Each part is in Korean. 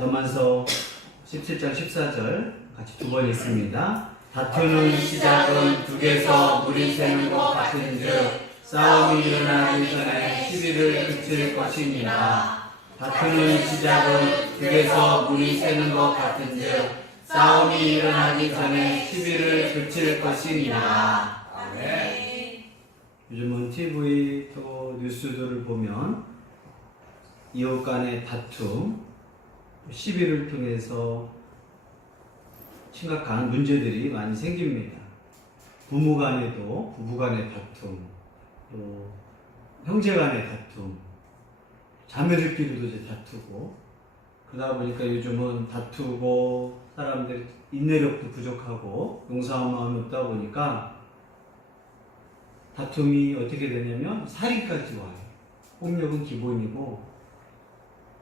잠언서 17장 14절 같이 두 번 읽습니다. 다투는 시작은 둑에서 물이 새는 것 같은즉 싸움이 일어나기 전에 시비를 그칠 것이니라. 다투는 시작은 둑에서 물이 새는 것 같은즉 싸움이 일어나기 전에 시비를 그칠 것이니라. 아멘. 요즘은 TV 또 뉴스들을 보면 이웃 간의 다툼, 시비를 통해서 심각한 문제들이 많이 생깁니다. 부모 간에도 부부 간의 다툼, 또 형제 간의 다툼, 자매들끼리도 이제 다투고, 그러다 보니까 요즘은 다투고 사람들 인내력도 부족하고 용서한 마음이 없다 보니까 다툼이 어떻게 되냐면 살인까지 와요. 폭력은 기본이고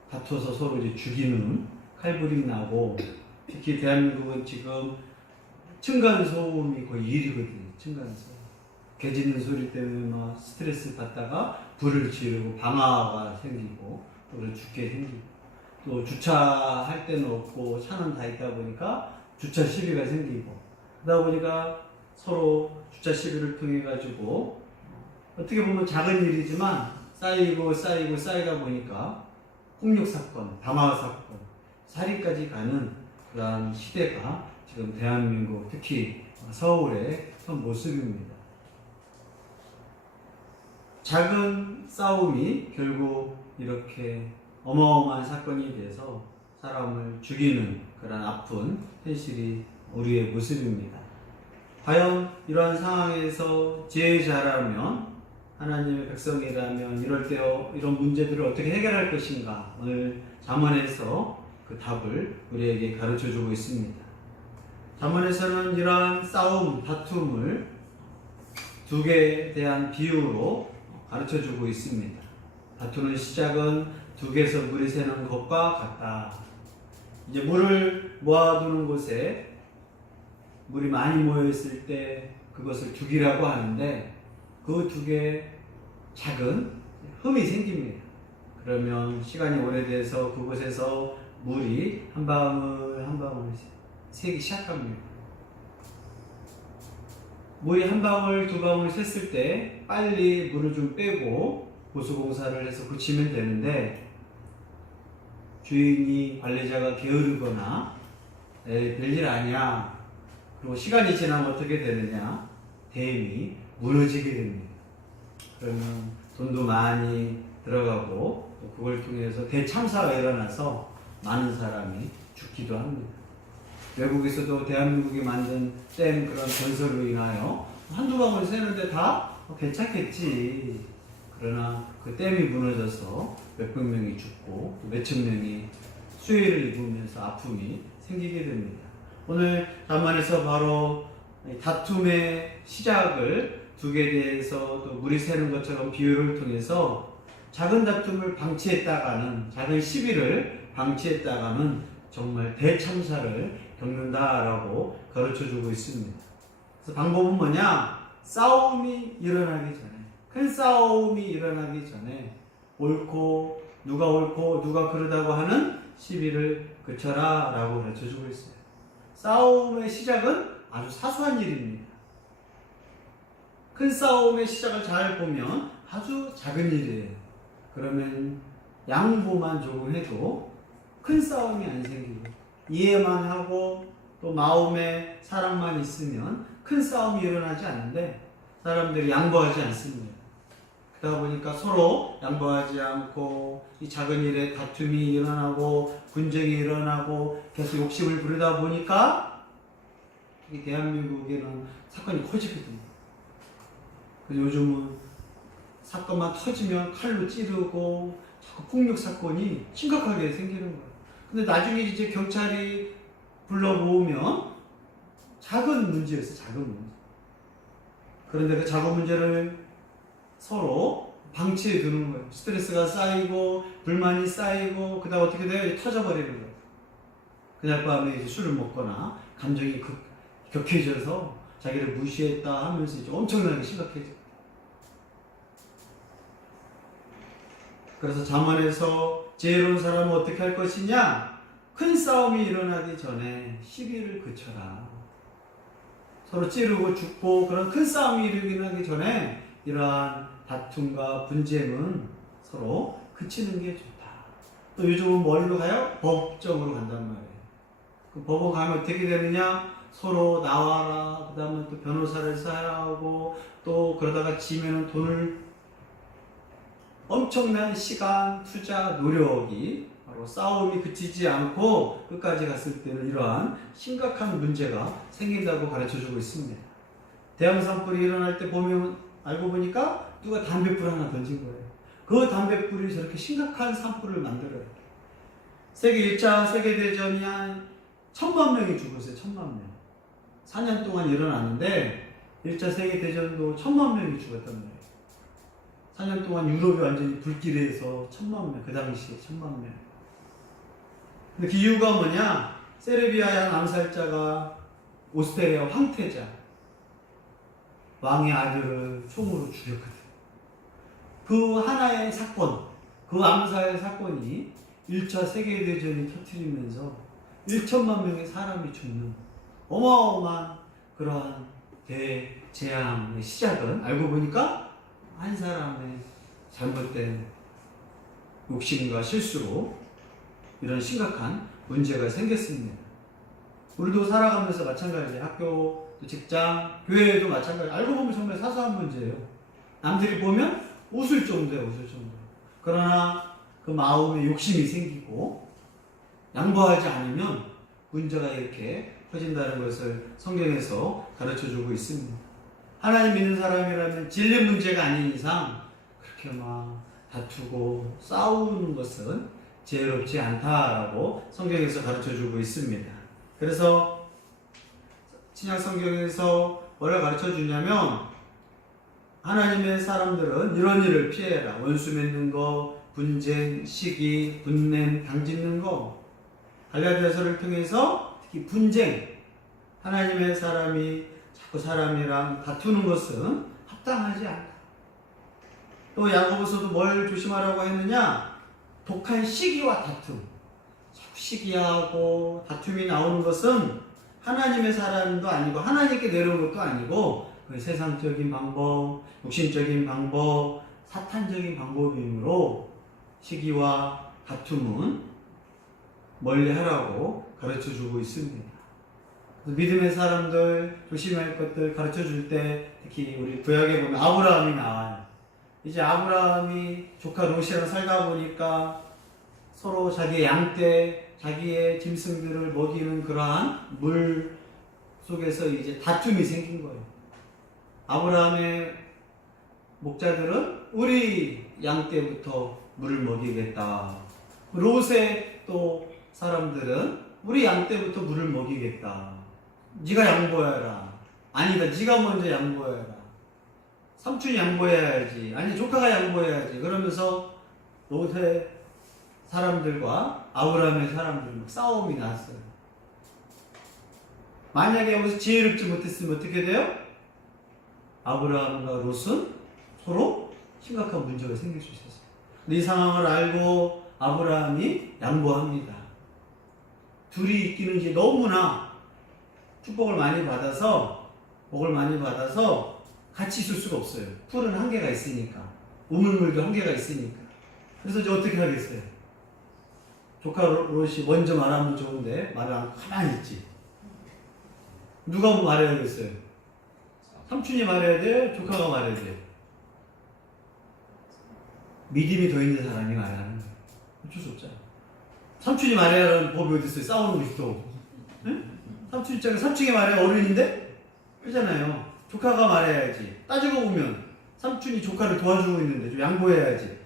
다투어서 서로 이제 죽이는 칼부림 나고, 특히 대한민국은 지금 층간소음이 거의 1위거든요. 층간소음. 개 짖는 소리 때문에 막 스트레스 받다가 불을 지르고 방화가 생기고 또 죽게 생기고, 또 주차할 데는 없고 차는 다 있다 보니까 주차 시비가 생기고, 그러다 보니까 서로 주차 시비를 통해 가지고 어떻게 보면 작은 일이지만 쌓이다 보니까 폭력 사건, 방화 사건, 살인까지 가는 그러한 시대가 지금 대한민국, 특히 서울의 현 모습입니다. 작은 싸움이 결국 이렇게 어마어마한 사건이 돼서 사람을 죽이는 그런 아픈 현실이 우리의 모습입니다. 과연 이러한 상황에서 제자라면, 하나님의 백성이라면 이럴 때 이런 문제들을 어떻게 해결할 것인가, 오늘 잠언에서 그 답을 우리에게 가르쳐주고 있습니다. 잠언에서는 이러한 싸움, 다툼을 둑에 대한 비유로 가르쳐주고 있습니다. 다투는 시작은 둑에서 물이 새는 것과 같다. 이제 물을 모아두는 곳에 물이 많이 모여있을 때 그것을 둑이라고 하는데, 그 둑에 작은 흠이 생깁니다. 그러면 시간이 오래돼서 그곳에서 물이 한 방울 한 방울 새기 시작합니다. 물이 한 방울 두 방울 샜을 때 빨리 물을 좀 빼고 보수공사를 해서 고치면 되는데, 주인이 관리자가 게으르거나 별일 아니야, 그리고 시간이 지나면 어떻게 되느냐, 댐이 무너지게 됩니다. 그러면 돈도 많이 들어가고 또 그걸 통해서 대참사가 일어나서 많은 사람이 죽기도 합니다. 외국에서도 대한민국이 만든 댐 그런 건설로 인하여 한두 방울 새는데 다 괜찮겠지. 그러나 그 댐이 무너져서 몇백 명이 죽고 몇천 명이 수해를 입으면서 아픔이 생기게 됩니다. 오늘 잠언에서 바로 다툼의 시작을 둑에 대해서 또 물이 새는 것처럼 비유를 통해서 작은 다툼을 방치했다가는, 작은 시비를 방치했다가는 정말 대참사를 겪는다라고 가르쳐주고 있습니다. 그래서 방법은 뭐냐? 싸움이 일어나기 전에, 큰 싸움이 일어나기 전에 누가 옳고 그러다고 하는 시비를 그쳐라 라고 가르쳐주고 있어요. 싸움의 시작은 아주 사소한 일입니다. 큰 싸움의 시작을 잘 보면 아주 작은 일이에요. 그러면 양보만 조금 해도 큰 싸움이 안 생기고, 이해만 하고 또 마음에 사랑만 있으면 큰 싸움이 일어나지 않는데, 사람들이 양보하지 않습니다. 그러다 보니까 서로 양보하지 않고 이 작은 일에 다툼이 일어나고 분쟁이 일어나고 계속 욕심을 부리다 보니까 이 대한민국에는 사건이 커지거든요. 그래서 요즘은 사건만 터지면 칼로 찌르고 자꾸 폭력 사건이 심각하게 생기는 거예요. 근데 나중에 이제 경찰이 불러 모으면 작은 문제였어요. 작은 문제. 그런데 그 작은 문제를 서로 방치해 두는 거예요. 스트레스가 쌓이고 불만이 쌓이고 그다음 어떻게 돼요? 터져버리는 거예요. 그날 밤에 이제 술을 먹거나 감정이 격해져서 자기를 무시했다 하면서 이제 엄청나게 심각해져. 그래서 잠언에서 지혜로운 사람은 어떻게 할 것이냐? 큰 싸움이 일어나기 전에 시비를 그쳐라. 서로 찌르고 죽고 그런 큰 싸움이 일어나기 전에 이러한 다툼과 분쟁은 서로 그치는 게 좋다. 또 요즘은 뭘로 가요? 법정으로 간단 말이에요. 그 법원 가면 어떻게 되느냐? 서로 나와라. 그 다음에 또 변호사를 써야 하고 또 그러다가 지면은 돈을 엄청난 시간, 투자, 노력이 바로 싸움이 그치지 않고 끝까지 갔을 때는 이러한 심각한 문제가 생긴다고 가르쳐주고 있습니다. 대형 산불이 일어날 때 보면 알고 보니까 누가 담뱃불 하나 던진 거예요. 그 담뱃불이 저렇게 심각한 산불을 만들어요. 세계 1차 세계대전이 한 1000만 명이 죽었어요. 1000만 명. 4년 동안 일어났는데 1차 세계대전도 1000만 명이 죽었단 말이에요. 4년 동안 유럽이 완전히 불길해서 1000만 명, 그 당시에 1000만 명. 근데 그 이유가 뭐냐? 세르비아의 한 암살자가 오스트리아 황태자, 왕의 아들을 총으로 죽였거든. 그 하나의 사건, 그 암살 사건이 1차 세계대전이 터뜨리면서 1천만 명의 사람이 죽는 어마어마한 그러한 대재앙의 시작은 알고 보니까 한 사람의 잘못된 욕심과 실수로 이런 심각한 문제가 생겼습니다. 우리도 살아가면서 마찬가지예요. 학교, 직장, 교회에도 마찬가지. 알고 보면 정말 사소한 문제예요. 남들이 보면 웃을 정도예요. 웃을 정도. 그러나 그 마음에 욕심이 생기고 양보하지 않으면 문제가 이렇게 커진다는 것을 성경에서 가르쳐주고 있습니다. 하나님 믿는 사람이라면 진리 문제가 아닌 이상 그렇게 막 다투고 싸우는 것은 지혜롭지 않다라고 성경에서 가르쳐주고 있습니다. 그래서 신약 성경에서 뭐를 가르쳐주냐면 하나님의 사람들은 이런 일을 피해라. 원수 맺는 거, 분쟁, 시기, 분냄, 당짓는 거. 갈라디아서를 통해서 특히 분쟁, 하나님의 사람이 자꾸 사람이랑 다투는 것은 합당하지 않다. 또 야고보서도 뭘 조심하라고 했느냐? 독한 시기와 다툼. 자꾸 시기하고 다툼이 나오는 것은 하나님의 사람도 아니고 하나님께 내려온 것도 아니고 그 세상적인 방법, 욕심적인 방법, 사탄적인 방법이므로 시기와 다툼은 멀리하라고 가르쳐주고 있습니다. 믿음의 사람들 조심할 것들 가르쳐줄 때 특히 우리 구약에 보면 아브라함이 나와요. 이제 아브라함이 조카 롯이랑 살다 보니까 서로 자기의 양떼, 자기의 짐승들을 먹이는 그러한 물 속에서 이제 다툼이 생긴 거예요. 아브라함의 목자들은 우리 양떼부터 물을 먹이겠다. 롯의 또 사람들은 우리 양떼부터 물을 먹이겠다. 네가 양보해라. 아니다, 네가 먼저 양보해라. 삼촌이 양보해야지. 아니, 조카가 양보해야지. 그러면서 롯의 사람들과 아브라함의 사람들 막 싸움이 났어요. 만약에 여기서 지혜롭지 못했으면 어떻게 돼요? 아브라함과 롯은 서로 심각한 문제가 생길 수 있었어요. 근데 이 상황을 알고 아브라함이 양보합니다. 둘이 있기는 이제 너무나 축복을 많이 받아서, 복을 많이 받아서 같이 있을 수가 없어요. 풀은 한계가 있으니까. 우물물도 한계가 있으니까. 그래서 이제 어떻게 하겠어요? 조카 롯이 먼저 말하면 좋은데 말을 안 하고 가만히 있지. 누가 말해야겠어요? 삼촌이 말해야 돼요? 조카가 말해야 돼요? 믿음이 더 있는 사람이 말하는 거예요. 어쩔 수 없잖아. 삼촌이 말해야 하는 법이 어디 있어요? 싸우는 거 있어. 응? 삼촌 입장에 삼촌이 말해야 어른인데? 그렇잖아요. 조카가 말해야지. 따지고 보면 삼촌이 조카를 도와주고 있는데 좀 양보해야지.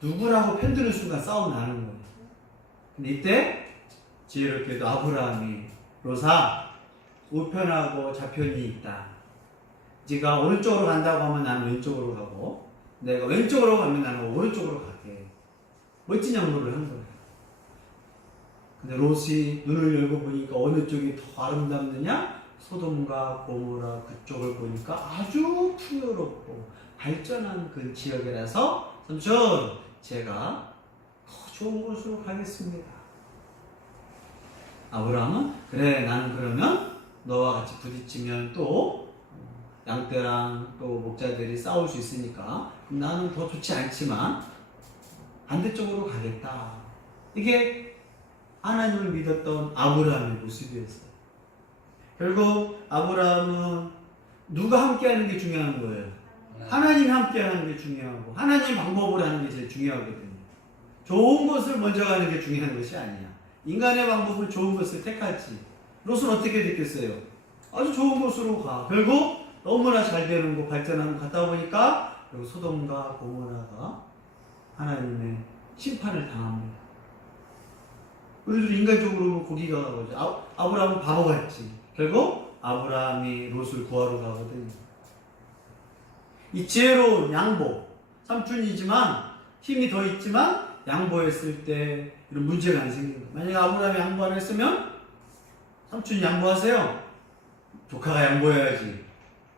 누구라고 편드는 순간 싸움 나는 거예요. 근데 이때 지혜롭게도 아브라함이 롯아, 우편하고 좌편이 있다. 네가 오른쪽으로 간다고 하면 나는 왼쪽으로 가고 내가 왼쪽으로 가면 나는 오른쪽으로 갈게. 멋진 양보를 한 거예요. 근데 롯이 눈을 열고 보니까 어느 쪽이 더 아름답느냐? 소돔과 고모라 그쪽을 보니까 아주 풍요롭고 발전한 그 지역이라서 삼촌, 제가 더 좋은 곳으로 가겠습니다. 아브라함은 그래 나는 그러면 너와 같이 부딪히면 또 양떼랑 또 목자들이 싸울 수 있으니까 나는 더 좋지 않지만 반대쪽으로 가겠다. 이게 하나님을 믿었던 아브라함의 모습이었어요. 결국 아브라함은 누가 함께하는 게 중요한 거예요. 하나님이 함께하는 게 중요하고 하나님 방법으로 하는 게 제일 중요하거든요. 좋은 것을 먼저 가는 게 중요한 것이 아니야. 인간의 방법은 좋은 것을 택하지. 롯은 어떻게 느꼈어요? 아주 좋은 곳으로 가. 결국 너무나 잘 되는 곳, 발전하는 곳 갔다 보니까 그리고 소돔과 고모라가 하나님의 심판을 당합니다. 우리도 인간적으로 고기가 가죠. 아브라함은 바보 같지. 결국 아브라함이 롯을 구하러 가거든요. 이 지혜로운 양보, 삼촌이지만 힘이 더 있지만 양보했을 때 이런 문제가 안 생깁니다. 만약에 아브라함이 양보 안 했으면 삼촌이 양보하세요. 조카가 양보해야지.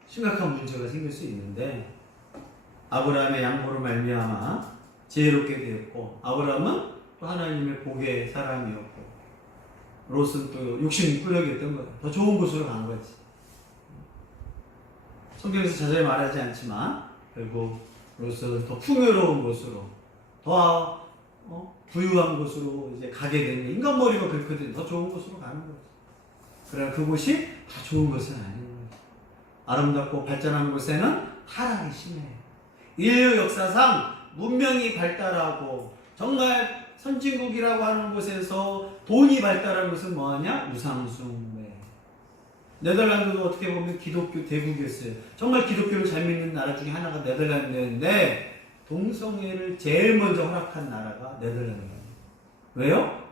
심각한 문제가 생길 수 있는데 아브라함의 양보로 말미암아 지혜롭게 되었고 아브라함은 또 하나님의 복의 사람이었고 롯은 또 욕심 꾸러기였던 거예요. 더 좋은 곳으로 간 거지. 성경에서 자세히 말하지 않지만 결국 롯은 더 풍요로운 곳으로 더 부유한 곳으로 이제 가게 되는 인간 머리가 그렇거든. 더 좋은 곳으로 가는 거지. 그러나 그곳이 다 좋은 것은 아닌 거지. 아름답고 발전한 곳에는 타락이 심해요. 인류 역사상 문명이 발달하고 정말 선진국이라고 하는 곳에서 돈이 발달한 것은 뭐하냐? 우상숭배. 네덜란드도 어떻게 보면 기독교 대국이었어요. 정말 기독교를 잘 믿는 나라 중에 하나가 네덜란드인데 동성애를 제일 먼저 허락한 나라가 네덜란드예요. 왜요?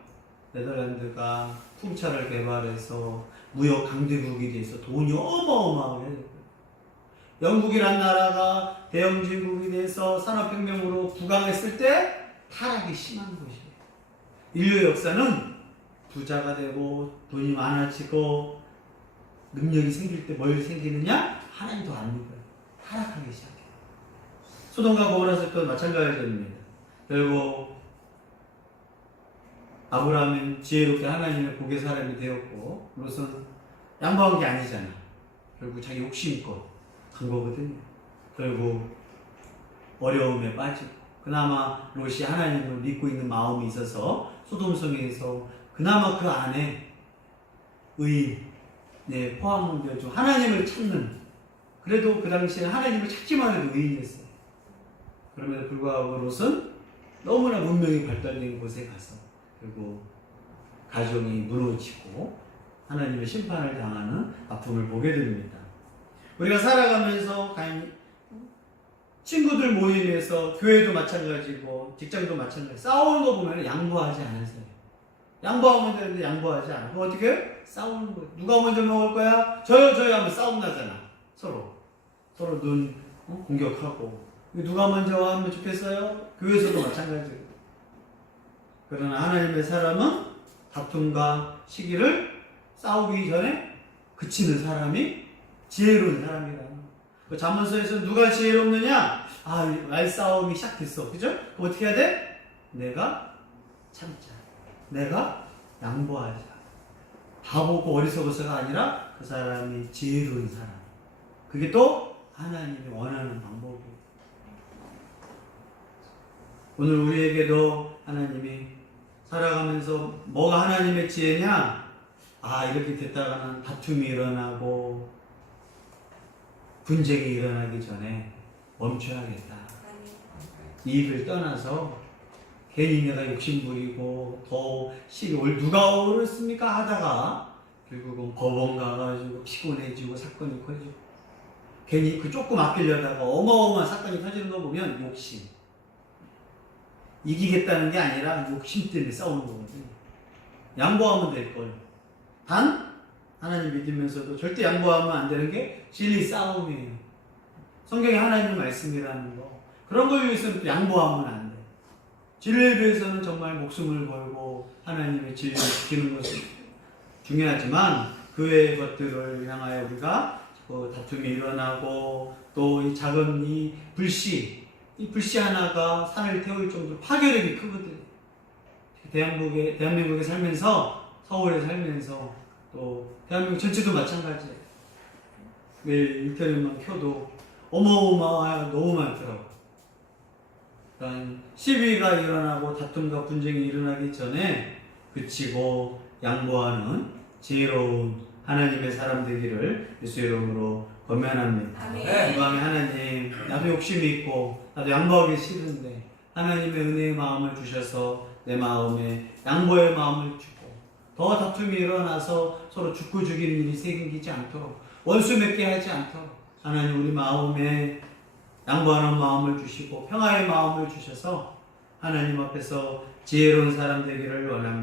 네덜란드가 풍차를 개발해서 무역 강대국이 돼서 돈이 어마어마해요. 영국이란 나라가 대영진국이 돼서 산업혁명으로 부강했을 때 타락이 심한 곳이에요. 인류 역사는 부자가 되고 돈이 많아지고 능력이 생길 때 뭘 생기느냐? 하나님도 안 믿어요. 타락하기 시작해요. 소돔과 고모라 사건도 마찬가지입니다. 결국 아브라함은 지혜롭게 하나님의 복의 사람이 되었고 롯은 양보한 게 아니잖아. 결국 자기 욕심껏 간 거거든요. 결국 어려움에 빠지고 그나마 롯이 하나님을 믿고 있는 마음이 있어서 소돔성에서 그나마 그 안에 의인에 포함되어져 하나님을 찾는 그래도 그 당시에 하나님을 찾기만 해도 의인이었어요. 그럼에도 불구하고 롯은 너무나 문명이 발달된 곳에 가서 결국 가정이 무너지고 하나님의 심판을 당하는 아픔을 보게 됩니다. 우리가 살아가면서 친구들 모임에서 교회도 마찬가지고 직장도 마찬가지 싸우는 거 보면 양보하지 않으세요. 양보하면 되는데 양보하지 않아. 그럼 어떻게 해요? 싸우는 거예요. 누가 먼저 먹을 거야? 저요 하면 싸움 나잖아. 서로 눈 공격하고 누가 먼저 하면 좋겠어요? 교회에서도 마찬가지예요. 그러나 하나님의 사람은 다툼과 시기를 싸우기 전에 그치는 사람이 지혜로운 사람이다. 그 잠언서에서 누가 지혜롭느냐? 말싸움이 시작됐어. 그죠? 그럼 어떻게 해야 돼? 내가 참자. 내가 양보하자. 바보고 어리석어서가 아니라 그 사람이 지혜로운 사람. 그게 또 하나님이 원하는 방법이에요. 오늘 우리에게도 하나님이 살아가면서 뭐가 하나님의 지혜냐? 이렇게 됐다가는 다툼이 일어나고 분쟁이 일어나기 전에 멈춰야겠다. 이익을 떠나서 괜히 내가 욕심부리고 더 누가 옳습니까 하다가 결국은 법원 가가지고 피곤해지고 사건이 커지고 괜히 그 조금 아끼려다가 어마어마한 사건이 터지는 거 보면 욕심. 이기겠다는 게 아니라 욕심 때문에 싸우는 거거든요. 양보하면 될 걸. 단 하나님 믿으면서도 절대 양보하면 안 되는 게 진리 싸움이에요. 성경에 하나님 말씀이라는 거. 그런 걸 위해서는 또 양보하면 안 돼. 진리에 대해서는 정말 목숨을 걸고 하나님의 진리를 지키는 것은 중요하지만 그 외의 것들을 향하여 우리가 다툼이 일어나고 또 이 작은 이 불씨 하나가 산을 태울 정도로 파괴력이 크거든. 대한민국에 살면서 서울에 살면서 또 대한민국 전체도 마찬가지예요. 매일 인터넷만 켜도 어마어마하게 너무 많더라고. 그러니까 시비가 일어나고 다툼과 분쟁이 일어나기 전에 그치고 양보하는 지혜로운 하나님의 사람 되기를 예수의 이름으로 권면합니다. 이 밤에 하나님, 나도 욕심이 있고 나도 양보하기 싫은데 하나님의 은혜의 마음을 주셔서 내 마음에 양보의 마음을 주고 더 다툼이 일어나서 서로 죽고 죽이는 일이 생기지 않도록 원수 맺게 하지 않도록 하나님 우리 마음에 양보하는 마음을 주시고 평화의 마음을 주셔서 하나님 앞에서 지혜로운 사람 되기를 원합니다.